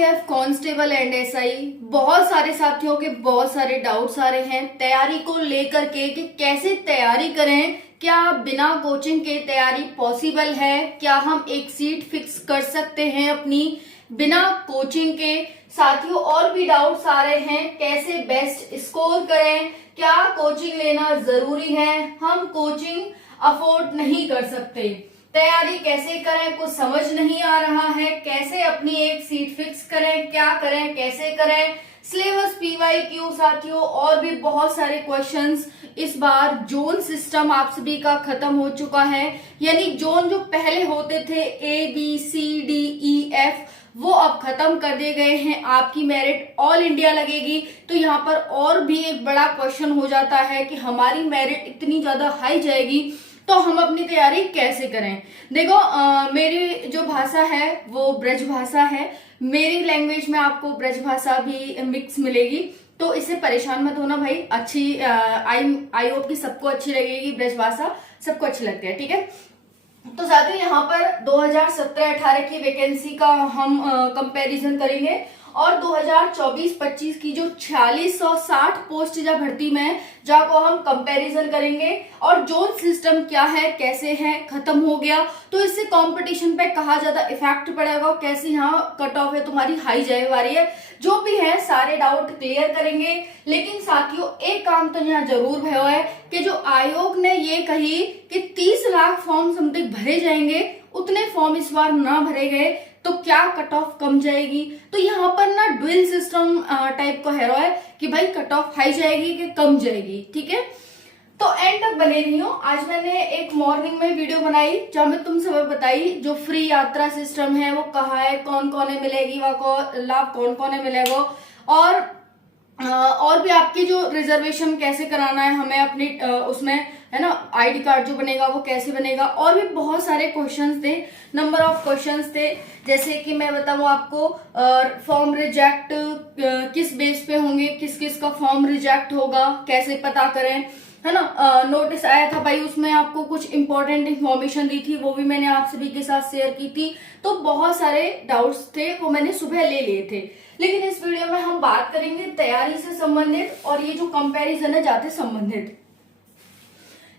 RPF constable and SI बहुत सारे साथियों के बहुत सारे डाउट्स आ रहे हैं तैयारी को लेकर के कि कैसे तैयारी करें, क्या बिना कोचिंग के तैयारी पॉसिबल है, क्या हम एक सीट फिक्स कर सकते हैं अपनी बिना कोचिंग के। साथियों और भी डाउट्स आ रहे हैं, कैसे बेस्ट स्कोर करें, क्या कोचिंग लेना जरूरी है, हम कोचिंग अफोर्ड नहीं कर सकते, तैयारी कैसे करें कुछ समझ नहीं आ रहा है, कैसे अपनी एक सीट फिक्स करें, क्या करें कैसे करें, सिलेबस पीवाईक्यू साथियों और भी बहुत सारे क्वेश्चंस। इस बार जोन सिस्टम आप सभी का खत्म हो चुका है, यानी जोन जो पहले होते थे ABCDEF वो अब खत्म कर दिए गए हैं। आपकी मेरिट ऑल इंडिया लगेगी, तो यहाँ पर और भी एक बड़ा क्वेश्चन हो जाता है कि हमारी मेरिट इतनी ज्यादा हाई जाएगी तो हम अपनी तैयारी कैसे करें। देखो मेरी जो भाषा है वो ब्रज भाषा है, मेरी लैंग्वेज में आपको ब्रज भाषा भी मिक्स मिलेगी, तो इससे परेशान मत होना भाई। अच्छी आई होप कि सबको अच्छी लगेगी, ब्रज भाषा सबको अच्छी लगती है, ठीक है। तो साथियों यहाँ पर 2017-18 की वैकेंसी का हम कंपैरिजन करेंगे और 2024-25 की जो 4660 पोस्ट जा भर्ती में जाको हम कंपैरिजन करेंगे और जोन सिस्टम क्या है, कैसे है, खत्म हो गया तो इससे कंपटीशन पे कहाँ ज्यादा इफेक्ट पड़ेगा, कैसे यहाँ कट ऑफ है तुम्हारी हाई जाए वाली है, जो भी है सारे डाउट क्लियर करेंगे। लेकिन साथियों एक काम तो यहाँ जरूर भयो है कि जो आयोग ने ये कही कि 30 लाख फॉर्म समथिंग भरे जाएंगे, उतने फॉर्म इस बार ना भरे गए तो क्या कट ऑफ कम जाएगी। तो यहाँ पर ना ड्विल सिस्टम टाइप का हेरो है कि भाई कट ऑफ हाई जाएगी कि कम जाएगी, ठीक है। तो एंड तक बने रही हूँ। आज मैंने एक मॉर्निंग में वीडियो बनाई जहाँ में तुम सब बताई जो फ्री यात्रा सिस्टम है वो कहाँ है, कौन कौन मिलेगी, वह को लाभ कौन कौन मिलेगा और भी आपकी जो रिजर्वेशन कैसे कराना है हमें अपनी उसमें है ना, आईडी कार्ड जो बनेगा वो कैसे बनेगा, और भी बहुत सारे क्वेश्चंस थे, नंबर ऑफ क्वेश्चंस थे। जैसे कि मैं बताऊं आपको फॉर्म रिजेक्ट किस बेस पे होंगे, किस किस का फॉर्म रिजेक्ट होगा, कैसे पता करें, है ना। नोटिस आया था भाई, उसमें आपको कुछ इंपॉर्टेंट इंफॉर्मेशन दी थी, वो भी मैंने आप सभी के साथ शेयर की थी। तो बहुत सारे डाउट्स थे वो मैंने सुबह ले लिए थे, लेकिन इस वीडियो में हम बात करेंगे तैयारी से संबंधित और ये जो कंपैरिजन है जाते संबंधित।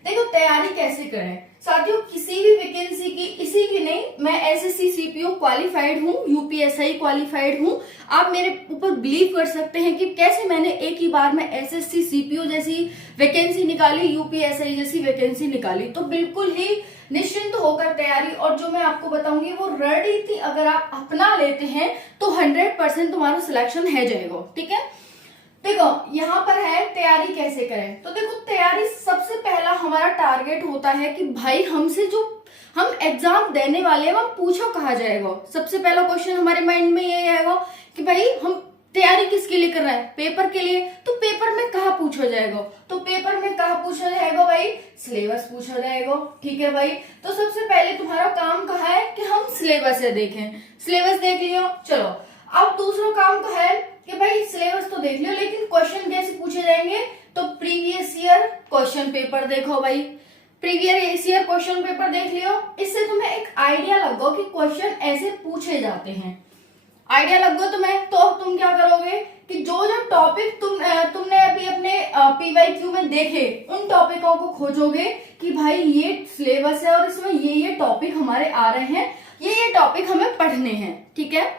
देखो तैयारी कैसे करें साथियों, किसी भी वैकेंसी की, इसी की नहीं, मैं एसएससी सीपीओ क्वालिफाइड हूँ, यूपीएसआई क्वालिफाइड हूँ। आप मेरे ऊपर बिलीव कर सकते हैं कि कैसे मैंने एक ही बार में एसएससी सीपीओ जैसी वैकेंसी निकाली, यूपीएसआई जैसी वैकेंसी निकाली। तो बिल्कुल ही निश्चिंत होकर तैयारी, और जो मैं आपको बताऊंगी वो रणनीति अगर आप अपना लेते हैं तो 100% तुम्हारा सिलेक्शन है जाएगा, ठीक है। देखो यहाँ पर है तैयारी कैसे करें। तो देखो तैयारी सबसे पहला हमारा टारगेट होता है कि भाई हमसे जो हम एग्जाम देने वाले हैं हम पूछो कहाँ जाएगा। सबसे पहला क्वेश्चन हमारे माइंड में ये आएगा कि भाई हम तैयारी किसके लिए कर रहे हैं, पेपर के लिए, तो पेपर में कहाँ पूछा जाएगा। तो पेपर में कहाँ पूछा जाएगा भाई, सिलेबस पूछा जाएगा, ठीक है भाई। तो सबसे पहले तुम्हारा काम कहाँ है कि हम सिलेबस से देखें, सिलेबस देख लियो, चलो। अब दूसरा काम का है कि भाई सिलेबस तो देख लियो, लेकिन क्वेश्चन कैसे पूछे जाएंगे, तो प्रीवियस ईयर क्वेश्चन पेपर देखो भाई, प्रीवियस ईयर क्वेश्चन पेपर देख लियो, इससे तुम्हें एक आइडिया लगो कि क्वेश्चन ऐसे पूछे जाते हैं, आइडिया लगो तुम्हें। तो अब तुम क्या करोगे कि जो जो टॉपिक तुमने अभी अपने पीवाईक्यू में देखे उन टॉपिकों को खोजोगे कि भाई ये सिलेबस है और इसमें ये टॉपिक हमारे आ रहे हैं, ये टॉपिक हमें पढ़ने हैं, ठीक है।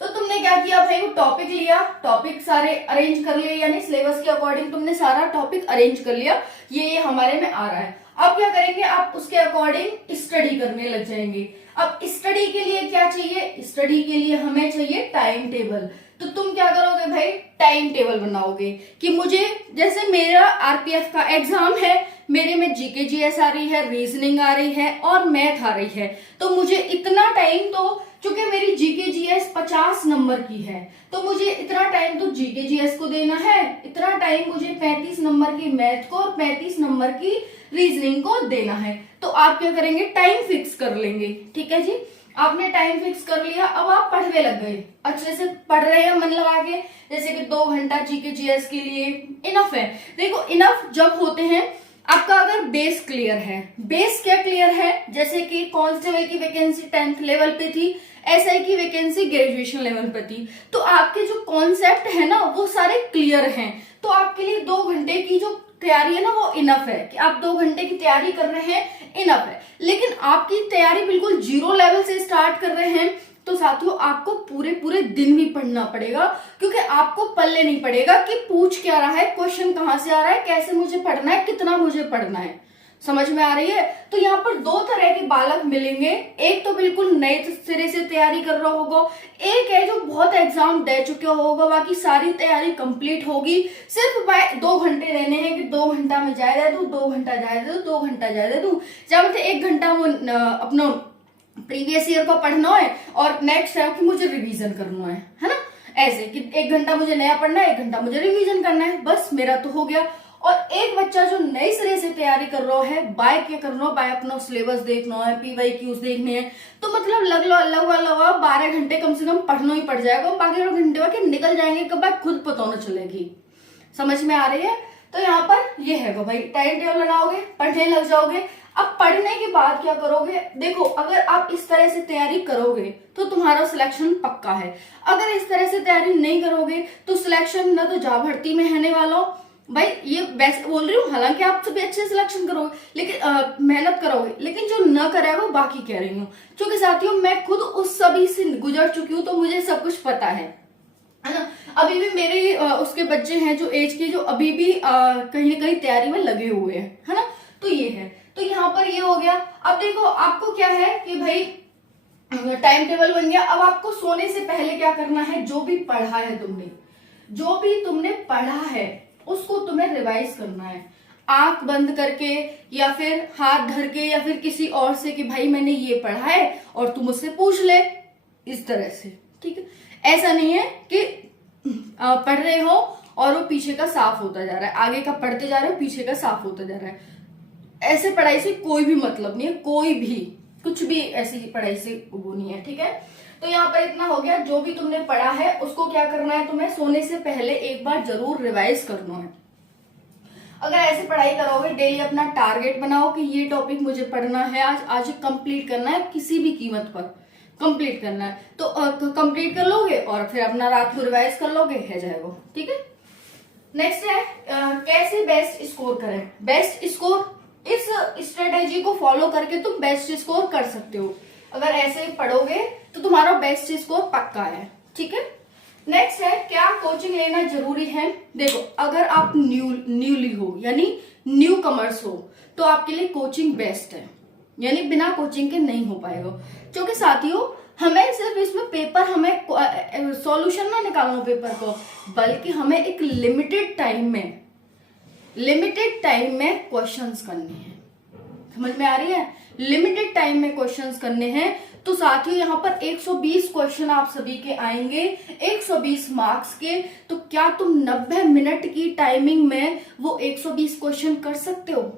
तो तुमने क्या किया भाई, वो टॉपिक लिया, टॉपिक सारे अरेंज कर लिए, यानी सिलेबस के अकॉर्डिंग तुमने सारा टॉपिक अरेंज कर लिया, ये हमारे में आ रहा है। अब क्या करेंगे, आप उसके अकॉर्डिंग स्टडी करने लग जाएंगे। अब स्टडी के लिए क्या चाहिए, स्टडी के लिए हमें चाहिए टाइम टेबल। तो तुम क्या करोगे भाई, टाइम टेबल बनाओगे कि मुझे, जैसे मेरा आरपीएफ का एग्जाम है, मेरे में जीके जीएस आ रही है, रीजनिंग आ रही है और मैथ आ रही है, तो मुझे इतना टाइम, तो चूंकि मेरी जीके जीएस 50 नंबर की है तो मुझे इतना टाइम तो जीके जीएस को देना है, इतना टाइम मुझे 35 नंबर की मैथ को और 35 नंबर की रीजनिंग को देना है। तो आप क्या करेंगे, टाइम फिक्स कर लेंगे, ठीक है जी। आपने टाइम फिक्स कर लिया, अब आप पढ़ने लग गए, अच्छे से पढ़ रहे हैं मन लगा के, जैसे कि 2 घंटा जीके जीएस के लिए इनफ है। देखो इनफ जब होते हैं आपका अगर बेस क्लियर है, बेस क्या क्लियर है, जैसे कि कांस्टेबल की वैकेंसी 10th लेवल पे थी, एसआई की वैकेंसी ग्रेजुएशन लेवल पे थी, तो आपके जो कॉन्सेप्ट है ना वो सारे क्लियर हैं, तो आपके लिए 2 घंटे की जो तैयारी है ना वो इनफ है, कि आप 2 घंटे की तैयारी कर रहे हैं इनफ है। लेकिन आपकी तैयारी बिल्कुल 0 लेवल से स्टार्ट कर रहे हैं, तो साथियों आपको पूरे पूरे दिन भी पढ़ना पड़ेगा, क्योंकि आपको पल्ले नहीं पड़ेगा कि पूछ क्या रहा है, क्वेश्चन कहां से आ रहा है, कैसे मुझे पढ़ना है, कितना मुझे पढ़ना है। समझ में आ रही है? तो यहाँ पर 2 तरह के बालक मिलेंगे, एक तो बिल्कुल नए सिरे से तैयारी कर रहा होगा, एक है जो बहुत एग्जाम दे चुके होगा, बाकी सारी तैयारी कंप्लीट होगी, सिर्फ 2 घंटे रहने हैं कि 2 घंटा में जाए दे दू, 2 घंटा जाए दे दू, 2 घंटा जाए दे दू, जब मतलब 1 घंटा वो अपना प्रीवियस ईयर को पढ़ना है और नेक्स्ट है कि मुझे रिवीजन करना है ना, ऐसे कि 1 घंटा मुझे नया पढ़ना है, 1 घंटा मुझे रिवीजन करना है, बस मेरा तो हो गया। और एक बच्चा जो नए सिरे से तैयारी कर रहा है, बाय क्या करना है, बाय अपना सिलेबस देखना है, PYQs देखने हैं, तो मतलब लग 12 घंटे कम से कम पढ़ना ही पड़ जाएगा, बाकी घंटे बाकी निकल जाएंगे कब भाई खुद पता न चलेगी। समझ में आ रही है? तो यहाँ पर ये है भाई, टाइम टेबल बनाओगे, पढ़ने लग जाओगे। अब पढ़ने के बाद क्या करोगे, देखो अगर आप इस तरह से तैयारी करोगे तो तुम्हारा सिलेक्शन पक्का है, अगर इस तरह से तैयारी नहीं करोगे तो सिलेक्शन ना तो जा भर्ती में रहने वाला हो भाई, ये बेस्ट बोल रही हूँ, हालांकि आप सभी अच्छे सिलेक्शन करोगे, लेकिन मेहनत करोगे, लेकिन जो न करेगा वो बाकी कह रही हूँ, क्योंकि साथियों मैं खुद उस सभी से गुजर चुकी हूँ, तो मुझे सब कुछ पता है ना। अभी भी मेरे उसके बच्चे हैं जो एज के, जो अभी भी कहीं ना कहीं तैयारी में लगे हुए हैं, है ना। तो ये है, तो यहाँ पर ये हो गया। अब देखो आपको क्या है कि भाई टाइम टेबल बन गया, अब आपको सोने से पहले क्या करना है, जो भी पढ़ा है तुमने, जो भी तुमने पढ़ा है उसको तुम्हें रिवाइज करना है, आंख बंद करके या फिर हाथ धर के या फिर किसी और से कि भाई मैंने ये पढ़ा है और तुम मुझसे पूछ ले, इस तरह से, ठीक है। ऐसा नहीं है कि पढ़ रहे हो और वो पीछे का साफ होता जा रहा है, आगे का पढ़ते जा रहे हो पीछे का साफ होता जा रहा है, ऐसे पढ़ाई से कोई भी मतलब नहीं है, कोई भी कुछ भी ऐसी पढ़ाई से वो नहीं है, ठीक है। तो यहाँ पर इतना हो गया, जो भी तुमने पढ़ा है उसको क्या करना है, तुम्हें सोने से पहले एक बार जरूर रिवाइज करना है। अगर ऐसे पढ़ाई करोगे, डेली अपना टारगेट बनाओ कि ये टॉपिक मुझे पढ़ना है, आज कंप्लीट करना है, किसी भी कीमत पर कंप्लीट करना है, तो कंप्लीट कर लोगे और फिर अपना रात को रिवाइज कर लोगे, है जाएगा, ठीक है। नेक्स्ट है कैसे बेस्ट स्कोर करें। बेस्ट स्कोर, इस स्ट्रेटेजी को फॉलो करके तुम बेस्ट स्कोर कर सकते हो, अगर ऐसे ही पढ़ोगे तो तुम्हारा बेस्ट स्कोर पक्का है, ठीक है। नेक्स्ट है क्या कोचिंग लेना जरूरी है। देखो अगर आप न्यूली हो यानी न्यू कमर्स हो तो आपके लिए कोचिंग बेस्ट है, यानी बिना कोचिंग के नहीं हो पाएगा, क्योंकि साथियों हमें सिर्फ इसमें पेपर, हमें सॉल्यूशन ना निकालना पेपर को, बल्कि हमें एक लिमिटेड टाइम में क्वेश्चंस करने हैं। समझ में आ रही है? लिमिटेड टाइम में क्वेश्चंस करने हैं, तो साथियों यहाँ पर 120 क्वेश्चन आप सभी के आएंगे, 120 मार्क्स के। तो क्या तुम 90 मिनट की टाइमिंग में वो 120 क्वेश्चन कर सकते हो?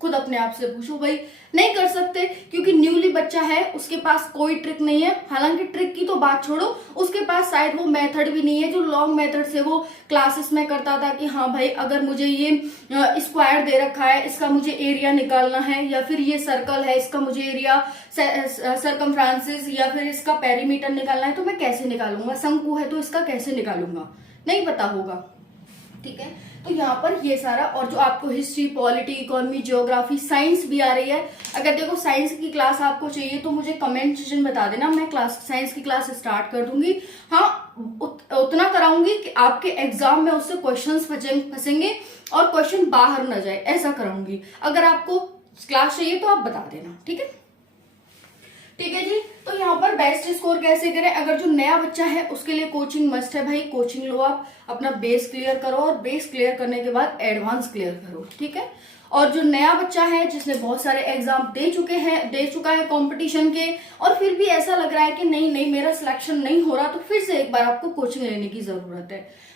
खुद अपने आप से पूछो भाई। नहीं कर सकते, क्योंकि न्यूली बच्चा है, उसके पास कोई ट्रिक नहीं है। हालांकि ट्रिक की तो बात छोड़ो, उसके पास शायद वो मेथड भी नहीं है जो लॉन्ग मेथड से वो क्लासेस में करता था, कि हाँ भाई अगर मुझे ये स्क्वायर दे रखा है, इसका मुझे एरिया निकालना है, या फिर ये सर्कल है, इसका मुझे एरिया सर्कमफ्रांसिस या फिर इसका पेरीमीटर निकालना है, तो मैं कैसे निकालूंगा। शंकु है तो इसका कैसे निकालूंगा, नहीं पता होगा, ठीक है। तो यहाँ पर ये सारा, और जो आपको history, polity, economy, geography, science भी आ रही है। अगर देखो साइंस की क्लास आपको चाहिए तो मुझे कमेंट सेक्शन में बता देना, मैं साइंस की क्लास स्टार्ट कर दूंगी। हाँ उतना कराऊंगी कि आपके एग्जाम में उससे क्वेश्चंस फंसेंगे और क्वेश्चन बाहर न जाए, ऐसा कराऊंगी। अगर आपको क्लास चाहिए तो आप बता देना, ठीक है। ठीक है जी। तो यहाँ पर बेस्ट स्कोर कैसे करें। अगर जो नया बच्चा है उसके लिए कोचिंग मस्ट है भाई, कोचिंग लो, आप अपना बेस क्लियर करो और बेस क्लियर करने के बाद एडवांस क्लियर करो, ठीक है। और जो नया बच्चा है जिसने बहुत सारे एग्जाम दे चुका है कंपटीशन के, और फिर भी ऐसा लग रहा है कि नहीं मेरा सिलेक्शन नहीं हो रहा, तो फिर से एक बार आपको कोचिंग लेने की जरूरत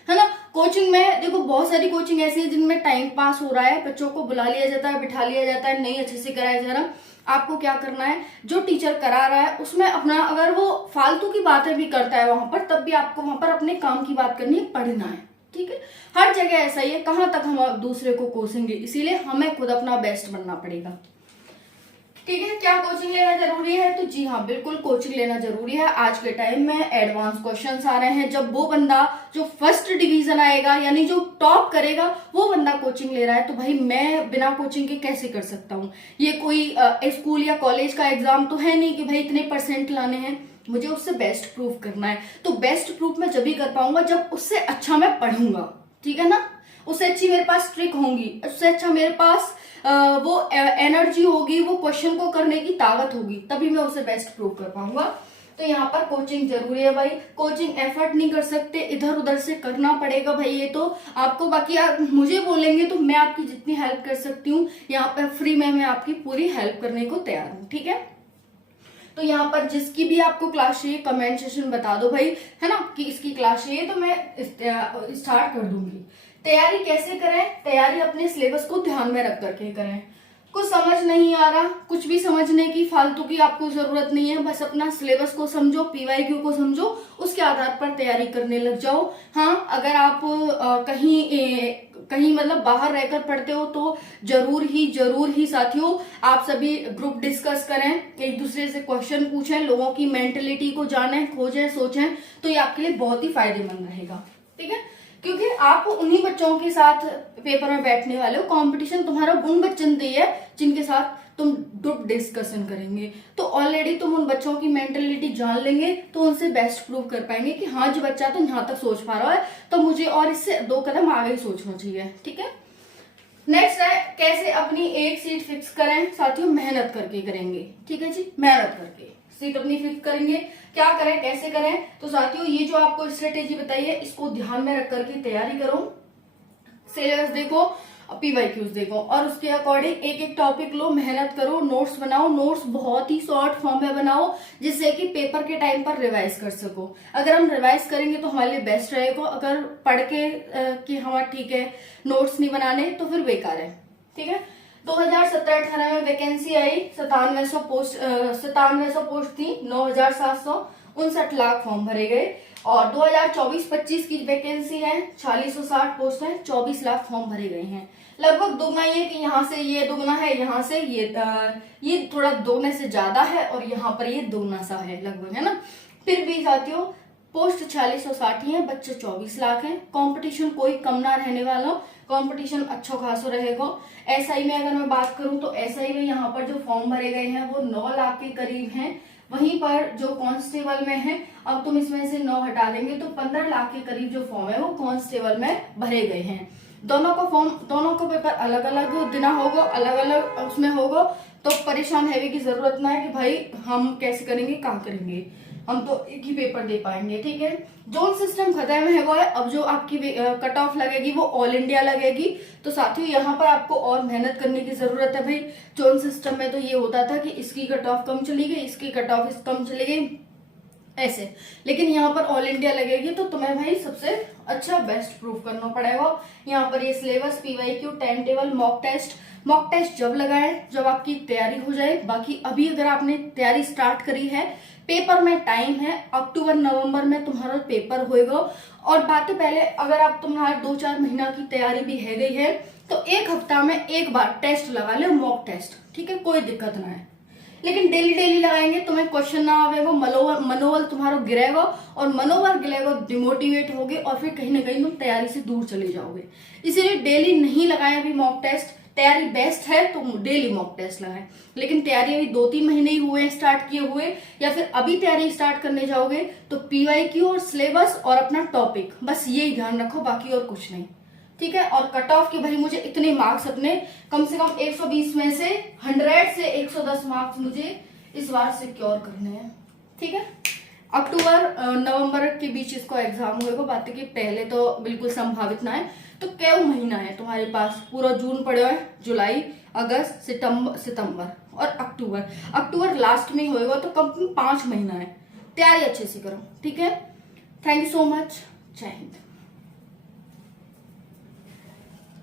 है ना। कोचिंग में देखो बहुत सारी कोचिंग ऐसी है जिनमें टाइम पास हो रहा है, बच्चों को बुला लिया जाता है, बिठा लिया जाता है, नहीं अच्छे से कराया जा रहा। आपको क्या करना है, जो टीचर करा रहा है उसमें अपना, अगर वो फालतू की बातें भी करता है वहां पर, तब भी आपको वहां पर अपने काम की बात करनी है, पढ़ना है, ठीक है, हर जगह ऐसा ही है, कहाँ तक हम दूसरे को कोसेंगे, इसीलिए हमें खुद अपना बेस्ट बनना पड़ेगा। ठीक है, क्या कोचिंग लेना जरूरी है? तो जी हाँ, बिल्कुल कोचिंग लेना जरूरी है। आज के टाइम में एडवांस क्वेश्चंस आ रहे हैं, जब वो बंदा जो फर्स्ट डिवीजन आएगा यानी जो टॉप करेगा वो बंदा कोचिंग ले रहा है, तो भाई मैं बिना कोचिंग के कैसे कर सकता हूँ? ये कोई स्कूल या कॉलेज का एग्जाम तो है नहीं कि भाई इतने परसेंट लाने हैं, मुझे उससे बेस्ट प्रूफ करना है। तो बेस्ट प्रूफ मैं जब भी कर पाऊंगा जब उससे अच्छा मैं पढ़ूंगा, ठीक है ना, उससे अच्छी मेरे पास ट्रिक होंगी, उससे अच्छा मेरे पास वो एनर्जी होगी, वो क्वेश्चन को करने की ताकत होगी, तभी मैं उसे बेस्ट प्रूव कर पाऊंगा। तो यहाँ पर कोचिंग जरूरी है भाई। कोचिंग एफर्ट नहीं कर सकते, इधर उधर से करना पड़ेगा भाई, ये तो आपको। बाकी आप मुझे बोलेंगे तो मैं आपकी जितनी हेल्प कर सकती हूँ यहाँ पर फ्री में मैं आपकी पूरी हेल्प करने को तैयार हूँ, ठीक है। तो यहाँ पर जिसकी भी आपको क्लास चाहिए कमेंट सेक्शन बता दो भाई, है ना, कि इसकी क्लास चाहिए, तो मैं स्टार्ट कर दूंगी। तैयारी कैसे करें? तैयारी अपने सिलेबस को ध्यान में रख करके करें। कुछ समझ नहीं आ रहा, कुछ भी समझने की फालतू की आपको जरूरत नहीं है, बस अपना सिलेबस को समझो, पीवाईक्यू को समझो, उसके आधार पर तैयारी करने लग जाओ। हाँ, अगर आप कहीं मतलब बाहर रहकर पढ़ते हो तो जरूर ही साथियों आप सभी ग्रुप डिस्कस करें, एक दूसरे से क्वेश्चन पूछें, लोगों की मेंटेलिटी को जानें, खोजें, सोचें, तो ये आपके लिए बहुत ही फायदेमंद रहेगा, ठीक है। क्योंकि आप उन्हीं बच्चों के साथ पेपर में बैठने वाले हो, कंपटीशन तुम्हारा उन बच्चों से है जिनके साथ तुम ग्रुप डिस्कशन करेंगे, तो ऑलरेडी तुम उन बच्चों की मेंटेलिटी जान लेंगे, तो उनसे बेस्ट प्रूव कर पाएंगे कि हाँ जो बच्चा तो यहाँ तक सोच पा रहा है तो मुझे और इससे 2 कदम आगे सोचना चाहिए, ठीक है। नेक्स्ट है कैसे अपनी एक सीट फिक्स करें? साथियों मेहनत करके करेंगे, ठीक है जी, मेहनत करके सीट अपनी फिक्स करेंगे। क्या करें, कैसे करें? तो साथियों ये जो आपको स्ट्रेटेजी बताई है इसको ध्यान में रख करके तैयारी करो, सिलेबस देखो, पीवाईक्यूज देखो और उसके अकॉर्डिंग एक एक टॉपिक लो, मेहनत करो, नोट्स बनाओ, नोट्स बहुत ही शॉर्ट फॉर्म में बनाओ जिससे कि पेपर के टाइम पर रिवाइज कर सको। अगर हम रिवाइज करेंगे तो हमारे लिए बेस्ट रहेगा, अगर पढ़ के कि हाँ ठीक है नोट्स नहीं बनाने तो फिर बेकार है, ठीक है। 2017-18 में वैकेंसी आई 9700 पोस्ट थी, 9759 लाख फॉर्म भरे गए। और 2024-25 की वैकेंसी है 4660 पोस्ट है, 24 लाख फॉर्म भरे गए हैं। लगभग दोगुना ही है कि यहाँ से ये दोगुना है, यहाँ से ये थोड़ा दोगुने से ज्यादा है और यहाँ पर ये दोगुना सा है लगभग, है ना। फिर भी साथियों पोस्ट 4660 ही है, बच्चे 24 लाख हैं, कंपटीशन कोई कम ना रहने वाला, कंपटीशन अच्छा खासा रहेगा। एसआई में अगर मैं बात करूं तो एसआई में यहाँ पर जो फॉर्म भरे गए हैं वो 9 लाख के करीब हैं, वहीं पर जो कांस्टेबल में है, अब तुम इसमें से 9 हटा देंगे तो 15 लाख के करीब जो फॉर्म है वो कांस्टेबल में भरे गए हैं। दोनों का पेपर अलग अलग देना होगा, अलग अलग उसमें होगा, तो परेशान होने की जरूरत ना है कि भाई हम कैसे करेंगे, कहाँ करेंगे, हम तो एक ही पेपर दे पाएंगे, ठीक है। जोन सिस्टम खत्म है वो है, अब जो आपकी कट ऑफ लगेगी वो ऑल इंडिया लगेगी, तो साथियों यहाँ पर आपको और मेहनत करने की जरूरत है भाई। जोन सिस्टम में तो ये होता था कि इसकी कट ऑफ कम चली गई, इसकी कट ऑफ कम चली गई ऐसे, लेकिन यहाँ पर ऑल इंडिया लगेगी तो तुम्हें भाई सबसे अच्छा बेस्ट प्रूफ करना पड़ेगा। यहाँ पर ये syllabus, PYQ, time table, mock test जब लगाए जब आपकी तैयारी हो जाए। बाकी अभी अगर आपने तैयारी स्टार्ट करी है, पेपर में टाइम है, अक्टूबर नवंबर में तुम्हारा पेपर होएगा। और बातें पहले अगर आप तुम्हारे 2-4 महीना की तैयारी भी है गई है तो 1 हफ्ता में एक बार टेस्ट लगा ले, मॉक टेस्ट, ठीक है, कोई दिक्कत ना है। लेकिन डेली लगाएंगे तुम्हें क्वेश्चन ना आवेगा, मनोबल तुम्हारा गिरेगा और मनोबल गिरेगा, डिमोटिवेट होगे और फिर कहीं ना कहीं तुम तैयारी से दूर चले जाओगे। इसीलिए डेली नहीं लगाए अभी मॉक टेस्ट। तैयारी बेस्ट है तो डेली मॉक टेस्ट लगाएं, लेकिन तैयारी अभी 2-3 महीने ही हुए स्टार्ट किए हुए, या फिर अभी तैयारी स्टार्ट करने जाओगे तो पीवाईक्यू और सिलेबस और अपना टॉपिक, बस यही ध्यान रखो, बाकी और कुछ नहीं, ठीक है। और कट ऑफ के भाई मुझे इतने मार्क्स अपने कम से कम 120 में से 100 से 110 मार्क्स मुझे इस बार सिक्योर करने हैं, ठीक है। अक्टूबर नवंबर के बीच इसको एग्जाम होगा, बात की पहले तो बिल्कुल संभावित ना है। तो क्यों महीना है तुम्हारे पास, पूरा जून पड़ा है, जुलाई, अगस्त, सितंबर और अक्टूबर लास्ट में ही होएगा, तो कम 5 महीना है। तैयारी अच्छे से करो, ठीक है। थैंक यू सो मच, जय हिंद।